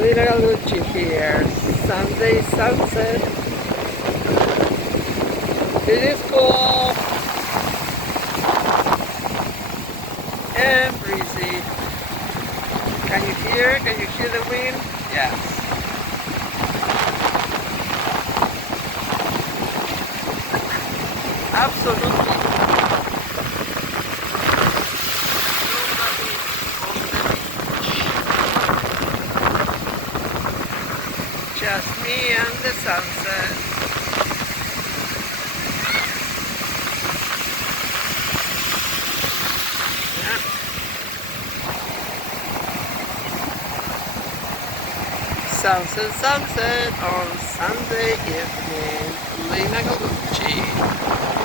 Lina Galucci here. Sunday sunset. It is cool and breezy. Can you hear? Can you hear the wind? Yes. Absolutely. Nobody on the beach. Just me and the sunset. Yeah. Sunset on Sunday evening. Lina Galucci.